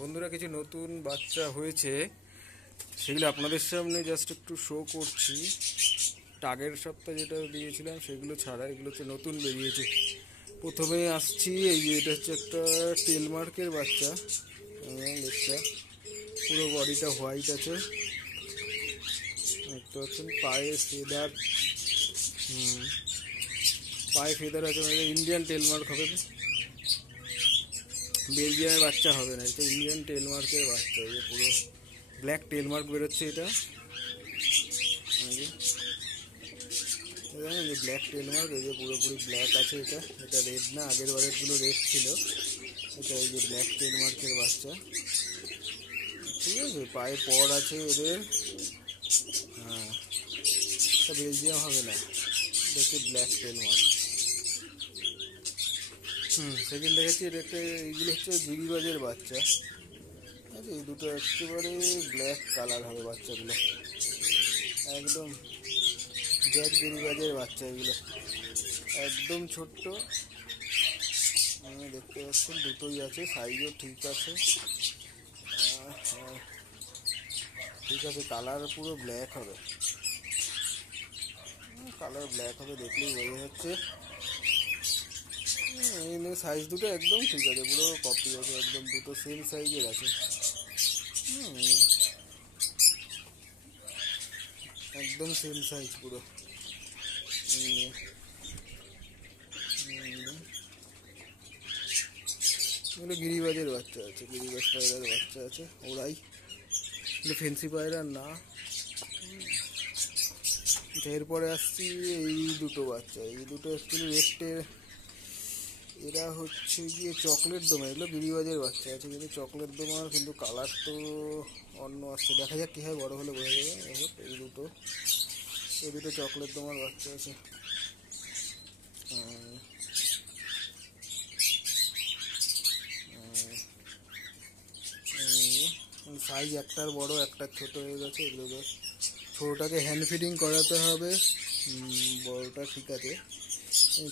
বন্ধুরা, কিছু নতুন বাচ্চা হয়েছে, সেগুলো আপনাদের সামনে জাস্ট একটু শো করছি। আগের সপ্তাহে যেটা দিয়েছিলাম সেগুলো ছাড়া এগুলো হচ্ছে নতুন বেরিয়েছে। প্রথমে আসছি, এই যে এটা হচ্ছে একটা টেলমার্কের বাচ্চা। দেখতে পুরো বডিটা হোয়াইট আছে, দেখতে পাচ্ছেন। পায়ে ফেদার, পায়ে ফেদার আছে, মানে ইন্ডিয়ান টেলমার্ক হবে, বেলজিয়ামের বাচ্চা হবে না। এটা ইন্ডিয়ান টেলমার্কের বাচ্চা। এই যে পুরো ব্ল্যাক টেলমার্ক বেরোচ্ছে এটা, এই যে ব্ল্যাক টেলমার্ক, এই যে পুরোপুরি ব্ল্যাক আছে। এটা রেড না, আগের বারেরগুলো রেড ছিল। এটা এই যে ব্ল্যাক টেলমার্কের বাচ্চা, ঠিক আছে। পায়ে পর আছে এদের। হ্যাঁ, এটা বেলজিয়াম হবে না, এটা হচ্ছে ব্ল্যাক টেলমার্ক। সেকেন্ড দেখাচ্ছি, এটা একটা, এইগুলো হচ্ছে গিরিবাজের বাচ্চা। আচ্ছা, এই দুটো একেবারে ব্ল্যাক কালার হবে বাচ্চাগুলো, একদম জ্যাক গিরিবাজের বাচ্চা এগুলো, একদম ছোট্ট। দেখতে পাচ্ছেন দুটোই আছে, সাইজও ঠিক আছে। ঠিক আছে, কালার পুরো ব্ল্যাক হবে, কালার ব্ল্যাক হবে, দেখলেই বোঝা যাচ্ছে। এই সাইজ দুটো একদম ঠিক আছে, পুরো কপি আছে, একদম দুটো সেম সাইজের আছে। একদম সেম সাইজ পুরো। এগুলো গিরিবাজের বাচ্চা আছে, গিরিবাজ পায়রার বাচ্চা আছে, ওরাই। এগুলো ফেন্সি পায়রা না। এরপরে আসছি এই দুটো বাচ্চা, এই দুটো অ্যাকচুয়ালি রেডটে, এরা হচ্ছে গিয়ে চকলেট দোমা। এগুলো গিরিবাজের বাচ্চা আছে, কিন্তু চকলেট দোমার, কিন্তু কালার তো অন্য আসছে। দেখা যাক কী হয়, বড়ো হলে বোঝা যাবে। এই দুটো চকলেট দোমার বাচ্চা আছে। সাইজ একটার বড়, একটার ছোট হয়ে গেছে। এগুলো ছোটোটাকে হ্যান্ড ফিডিং করাতে হবে, বড়টা ঠিক আছে।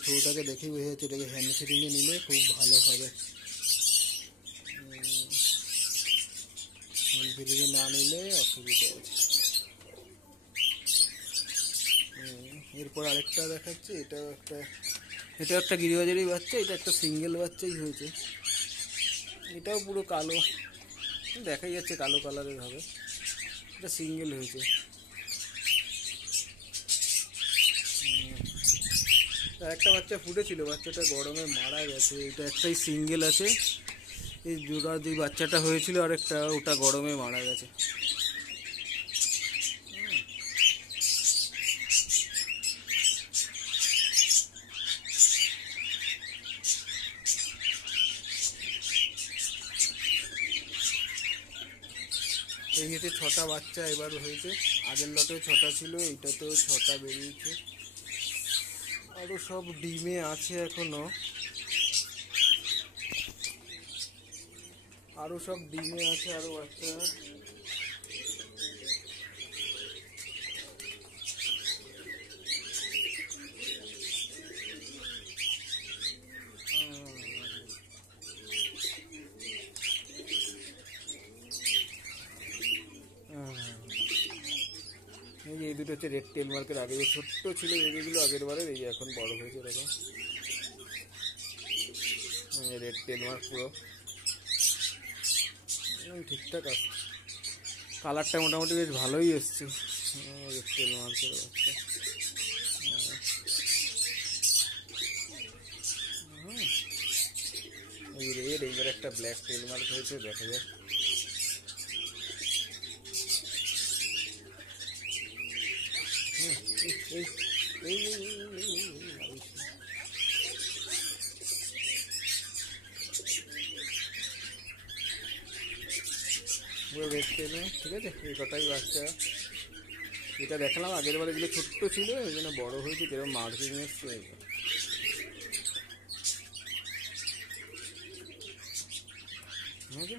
ছোটোটাকে দেখেই বোঝা যাচ্ছে এটাকে হ্যান্ড ফিডিংয়ে নিলে খুব ভালো হবে। হ্যান্ড ফিডিংয়ে না নিলে অসুবিধা আছে। এরপর আরেকটা দেখাচ্ছি, এটা একটা গিরিবাজেরই বাচ্চা। এটা একটা সিঙ্গেল বাচ্চাই হয়েছে, এটাও পুরো কালো, দেখাই যাচ্ছে কালো কালারের হবে। এটা সিঙ্গেল হয়েছে। একটা বাচ্চা ফুটেছিল, বাচ্চাটা গরমে মারা গেছে। এটা একটাই সিঙ্গেল আছে। এই জোড়া যে বাচ্চাটা হয়েছিল আরেকটা, ওটা গরমে মারা গেছে। এই হচ্ছে 6টা বাচ্চা এবার হয়েছে। আগের লটেও 6টা ছিল, এইটাতেও 6টা বেরিয়েছে। আরও সব ডিমে আছে এখনো, আরও সব ডিমে আছে, আরও বাচ্চা। এই দুটো হচ্ছে রেড টেলমার্কের। আগে যে ছোট্ট ছিল বেবিগুলো আগের বারের, এই এখন বড় হয়েছে এরকম। রেড টেলমার্ক পুরো ঠিকঠাক আছে, কালারটা মোটামুটি বেশ ভালোই এসছে। রেড টেলমার্কের বাচ্চা। এই রেড, এইবার একটা ব্ল্যাক টেলমার্ক হয়েছে, দেখা যাক। এই পুরো রেড টেলমার্ক, ঠিক আছে। এই কটাই বাচ্চা, যেটা দেখালাম আগের বার, এগুলো ছোট্ট ছিল, এই জন্য বড় হয়েছে, কিরকম মার্কিং এসছে। ঠিক আছে।